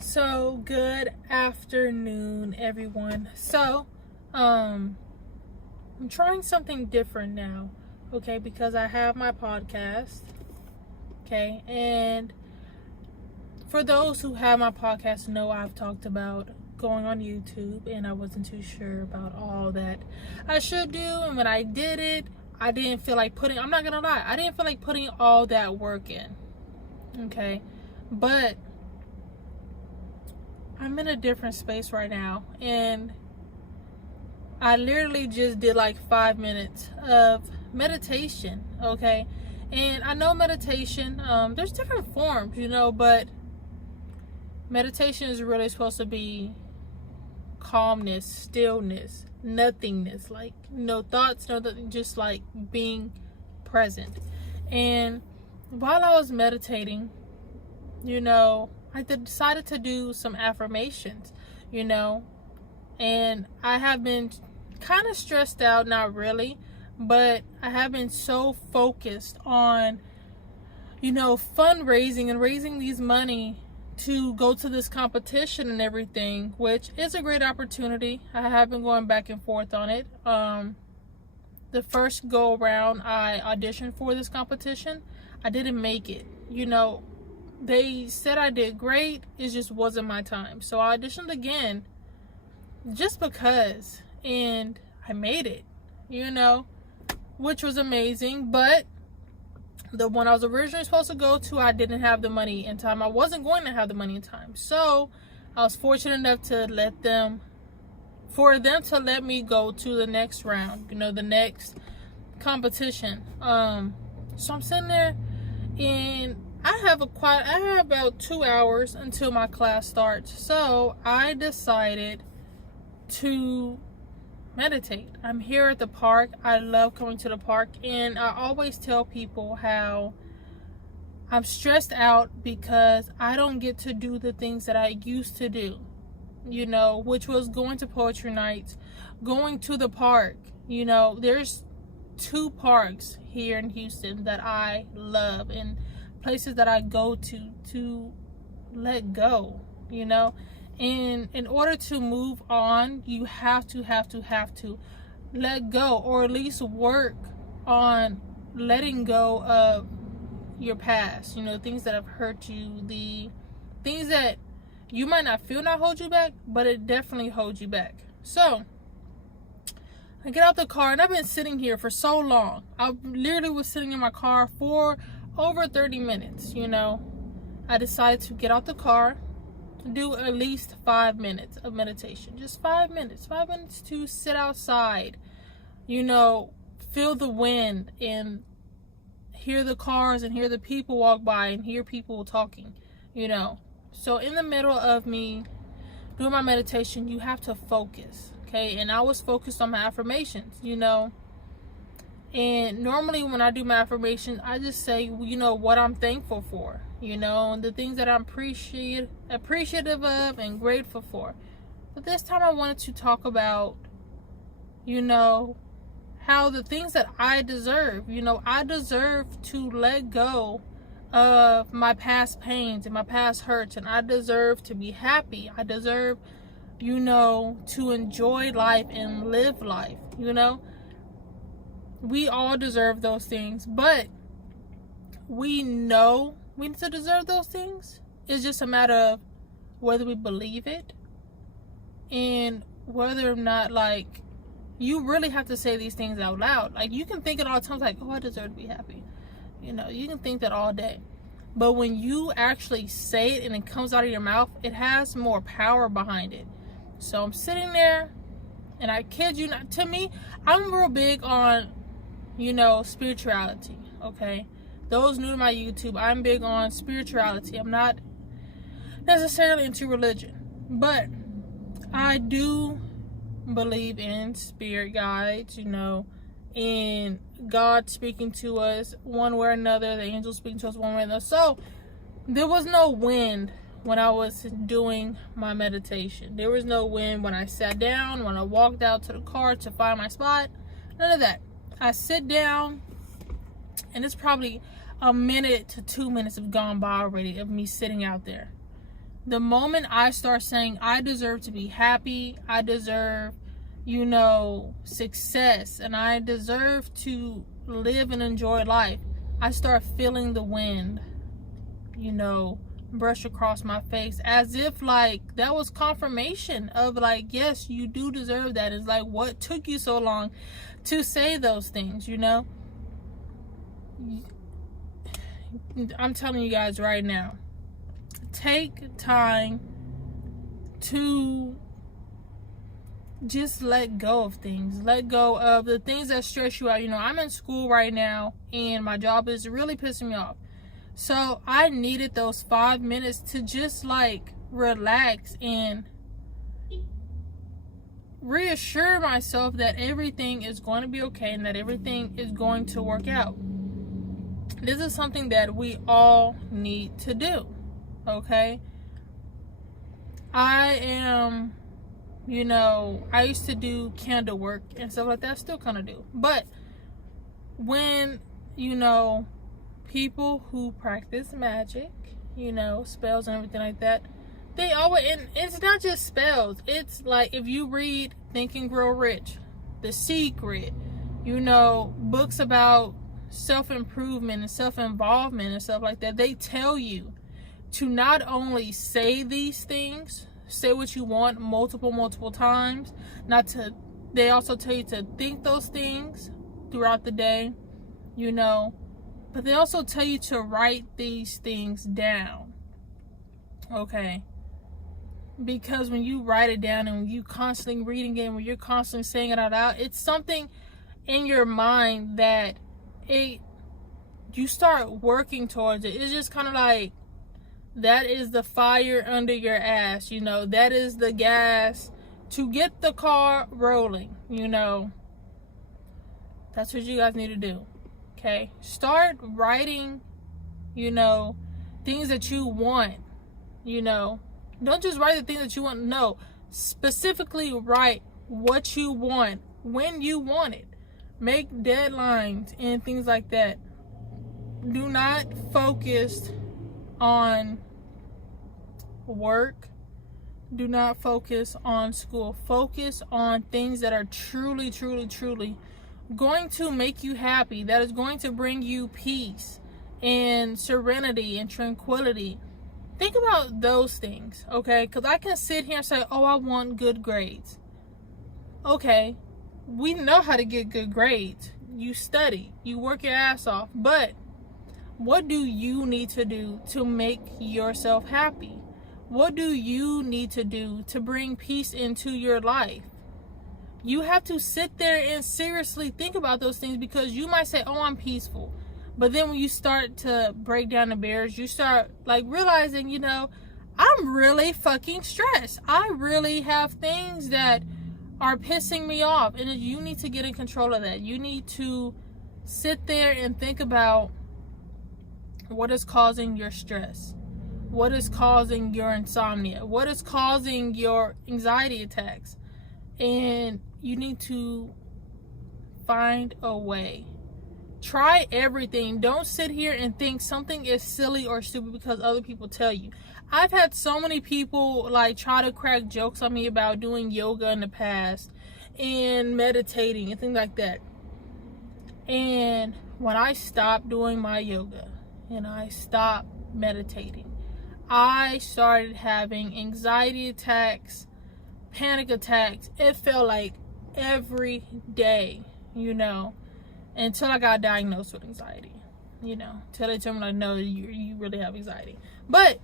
So good afternoon, everyone. I'm trying something different now, okay, because I have my podcast, okay, and for those who have my podcast know I've talked about going on YouTube, and I wasn't too sure about all that I should do, and when I did it, I didn't feel like I'm not gonna lie, I didn't feel like putting all that work in, okay, but I'm in a different space right now, and I literally just did like 5 minutes of meditation, okay? And I know meditation, there's different forms, but meditation is really supposed to be calmness, stillness, nothingness, like no thoughts, just like being present. And while I was meditating, I decided to do some affirmations, and I have been kind of stressed out, not really, but I have been so focused on, fundraising and raising these money to go to this competition and everything, which is a great opportunity. I have been going back and forth on it. The first go around I auditioned for this competition, I didn't make it. They said I did great, it just wasn't my time. So I auditioned again just because, and I made it, which was amazing. But the one I was originally supposed to go to, I didn't have the money in time. I wasn't going to have the money in time. So I was fortunate enough to let them to let me go to the next round, the next competition. So I'm sitting there, and I have about 2 hours until my class starts. So I decided to meditate. I'm here at the park. I love coming to the park, and I always tell people how I'm stressed out because I don't get to do the things that I used to do, which was going to poetry nights, going to the park. There's 2 parks here in Houston that I love, and places that I go to let go, and in order to move on, you have to let go, or at least work on letting go of your past, things that have hurt you, the things that you might not feel not hold you back, but it definitely holds you back. So I get out the car, and I've been sitting here for so long. I literally was sitting in my car for over 30 minutes. I decided to get out the car, do at least 5 minutes of meditation. Just 5 minutes to sit outside, feel the wind and hear the cars and hear the people walk by and hear people talking, So in the middle of me doing my meditation, you have to focus, okay? And I was focused on my affirmations, And normally when I do my affirmations, I just say, what I'm thankful for, and the things that I'm appreciative of and grateful for. But this time I wanted to talk about, how the things that I deserve, I deserve to let go of my past pains and my past hurts, and I deserve to be happy. I deserve, to enjoy life and live life, We all deserve those things, but we know we need to deserve those things. It's just a matter of whether we believe it, and whether or not, you really have to say these things out loud. You can think it all the time, oh, I deserve to be happy. You can think that all day. But when you actually say it and it comes out of your mouth, it has more power behind it. So I'm sitting there, and I kid you not, to me, I'm real big on spirituality, okay? Those new to my YouTube, I'm big on spirituality. I'm not necessarily into religion, but I do believe in spirit guides, in God speaking to us one way or another, the angels speaking to us one way or another. So there was no wind when I was doing my meditation. There was no wind when I sat down, when I walked out to the car to find my spot. None of that. I sit down, and it's probably a minute to 2 minutes have gone by already of me sitting out there. The moment I start saying I deserve to be happy, I deserve, you know, success, and I deserve to live and enjoy life, I start feeling the wind, you know, brush across my face, as if like that was confirmation of like, yes, you do deserve that. It's like, what took you so long to say those things, you know? I'm telling you guys right now, take time to just let go of things. Let go of the things that stress you out. You know, I'm in school right now and my job is really pissing me off. So I needed those 5 minutes to just like relax and reassure myself that everything is going to be okay and that everything is going to work out. This is something that we all need to do. Okay, I am, you know, I used to do candle work and stuff like that. I still kind of do. But when, you know, people who practice magic, you know, spells and everything like that, they always, and it's not just spells. It's like if you read Think and Grow Rich, The Secret, you know, books about self-improvement and self-involvement and stuff like that, they tell you to not only say these things, say what you want multiple times, they also tell you to think those things throughout the day, you know, but they also tell you to write these things down, okay? Because when you write it down and when you constantly reading it, when you're constantly saying it out loud, it's something in your mind that you start working towards it. It's just kind of like, that is the fire under your ass, you know, that is the gas to get the car rolling, you know. That's what you guys need to do, okay? Start writing, you know, things that you want, you know. Don't just write the things that you want, no. Specifically write what you want, when you want it. Make deadlines and things like that. Do not focus on work. Do not focus on school. Focus on things that are truly going to make you happy, that is going to bring you peace and serenity and tranquility. Think about those things, okay? Because I can sit here and say, oh, I want good grades. Okay, we know how to get good grades. You study, you work your ass off, but what do you need to do to make yourself happy? What do you need to do to bring peace into your life? You have to sit there and seriously think about those things, because you might say, oh, I'm peaceful. But then when you start to break down the barriers, you start like realizing, you know, I'm really fucking stressed. I really have things that are pissing me off. And you need to get in control of that. You need to sit there and think about what is causing your stress, what is causing your insomnia, what is causing your anxiety attacks, and you need to find a way. Try everything. Don't sit here and think something is silly or stupid because other people tell you. I've had so many people like try to crack jokes on me about doing yoga in the past and meditating and things like that. And when I stopped doing my yoga and I stopped meditating, I started having anxiety attacks, panic attacks. It felt like every day, you know, until I got diagnosed with anxiety, you know, until they told me, like, no, you really have anxiety. But,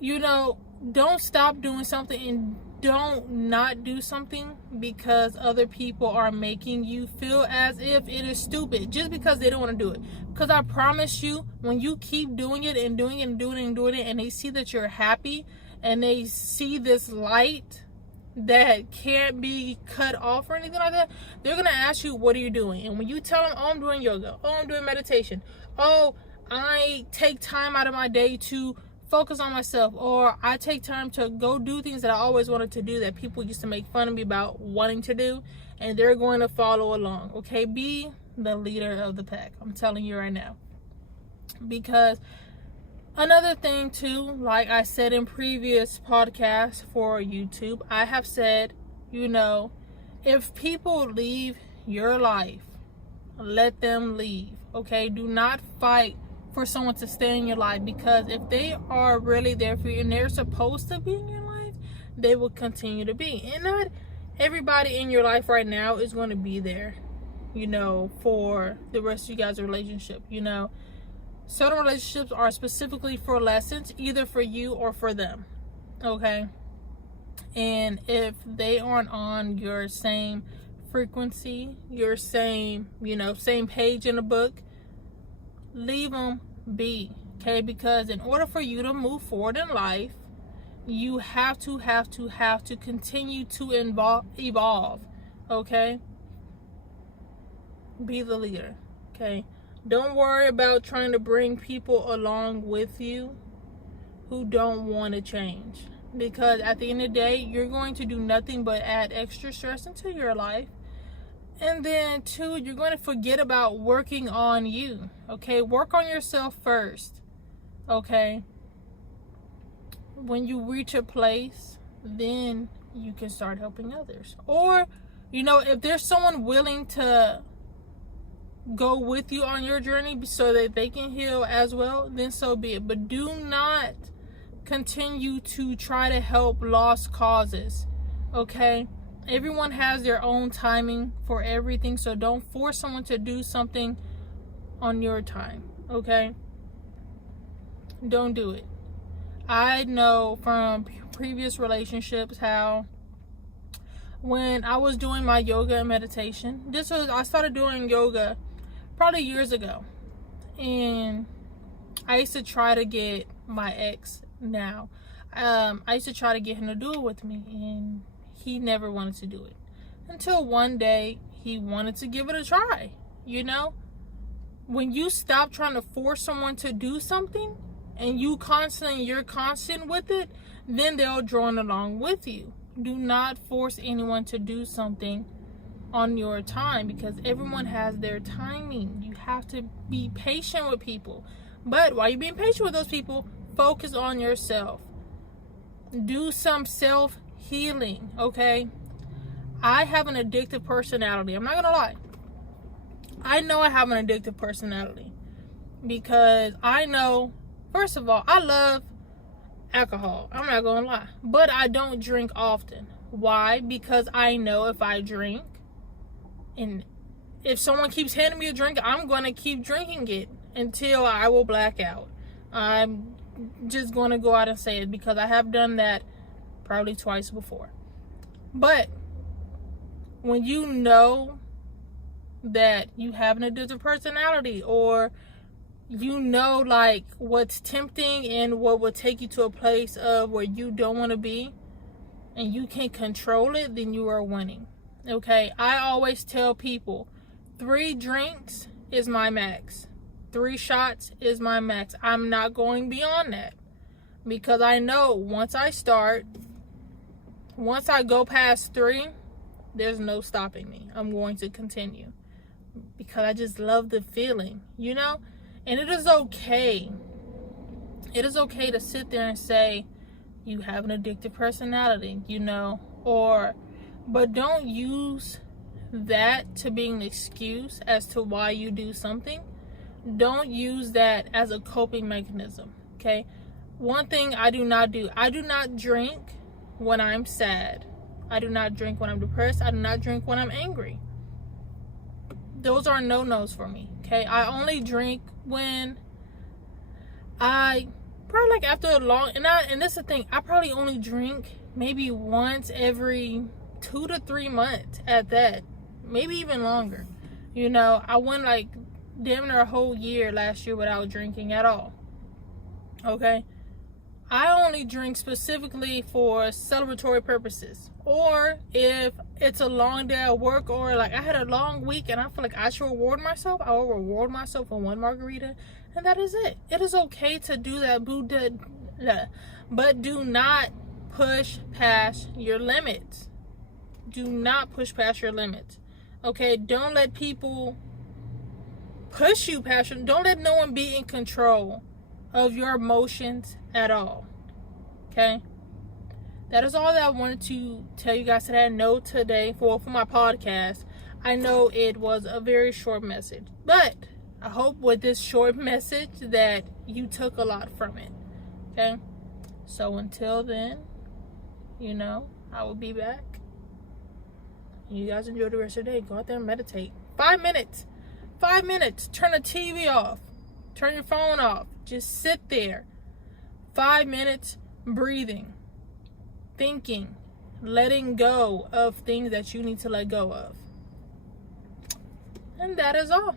you know, don't stop doing something, and don't not do something because other people are making you feel as if it is stupid just because they don't want to do it. Because I promise you, when you keep doing it and doing it and doing it and doing it, and they see that you're happy and they see this light that can't be cut off or anything like that, they're gonna ask you, what are you doing? And when you tell them, oh, I'm doing yoga, oh, I'm doing meditation, oh, I take time out of my day to focus on myself, or I take time to go do things that I always wanted to do that people used to make fun of me about wanting to do, and they're going to follow along. Okay, be the leader of the pack. I'm telling you right now, because Another thing too, like I said in previous podcasts for YouTube, I have said, if people leave your life, let them leave. Okay, do not fight for someone to stay in your life, because if they are really there for you and they're supposed to be in your life, they will continue to be. And not everybody in your life right now is going to be there, for the rest of you guys' relationship. Certain relationships are specifically for lessons, either for you or for them. Okay, and if they aren't on your same frequency, your same page in the book, leave them be. Okay, because in order for you to move forward in life, you have to continue to evolve. Okay, be the leader. Okay, don't worry about trying to bring people along with you who don't want to change, because at the end of the day, you're going to do nothing but add extra stress into your life. And then two, you're going to forget about working on you. Okay, work on yourself first. Okay, when you reach a place, then you can start helping others. Or if there's someone willing to go with you on your journey so that they can heal as well, then so be it. But do not continue to try to help lost causes. Okay, everyone has their own timing for everything, so don't force someone to do something on your time. Okay, don't do it. I know from previous relationships how when I was doing my yoga and meditation, I started doing yoga probably years ago, and I used to try to get my ex now. I used to try to get him to do it with me, and he never wanted to do it until one day he wanted to give it a try. When you stop trying to force someone to do something and you're constant with it, then they'll join along with you. Do not force anyone to do something on your time, because everyone has their timing. You have to be patient with people, but while you're being patient with those people, focus on yourself. Do some self-healing. Okay, I have an addictive personality. I'm not gonna lie, I know I have an addictive personality, because I know, first of all, I love alcohol. I'm not gonna lie, but I don't drink often. Why? Because I know if I drink, and if someone keeps handing me a drink, I'm going to keep drinking it until I will black out. I'm just going to go out and say it, because I have done that probably twice before. But when you know that you have an addictive personality, or like what's tempting and what will take you to a place of where you don't want to be, and you can control it, then you are winning. Okay, I always tell people 3 drinks is my max. 3 shots is my max. I'm not going beyond that, because I know once I go past 3, there's no stopping me. I'm going to continue, because I just love the feeling, and it is okay. It is okay to sit there and say you have an addictive personality, but don't use that to be an excuse as to why you do something. Don't use that as a coping mechanism. Okay, one thing I do not do, I do not drink when I'm sad. I do not drink when I'm depressed. I do not drink when I'm angry. Those are no-nos for me. Okay, I only drink when I probably like after a long, and this is the thing, I probably only drink maybe once every 2 to 3 months at that, maybe even longer. I went like damn near a whole year last year without drinking at all. Okay, I only drink specifically for celebratory purposes, or if it's a long day at work, or like I had a long week and I feel like I should reward myself, I will reward myself with 1 margarita, and that is it. It is okay to do that, but do not push past your limits. Do not push past your limits. Okay, don't let people push you past your, don't let no one be in control of your emotions at all. Okay? That is all that I wanted to tell you guys today. I know today, for my podcast, I know it was a very short message. But I hope with this short message that you took a lot from it. Okay? So until then, I will be back. You guys enjoy the rest of the day. Go out there and meditate. 5 minutes. 5 minutes. Turn the TV off. Turn your phone off. Just sit there. 5 minutes breathing. Thinking. Letting go of things that you need to let go of. And that is all.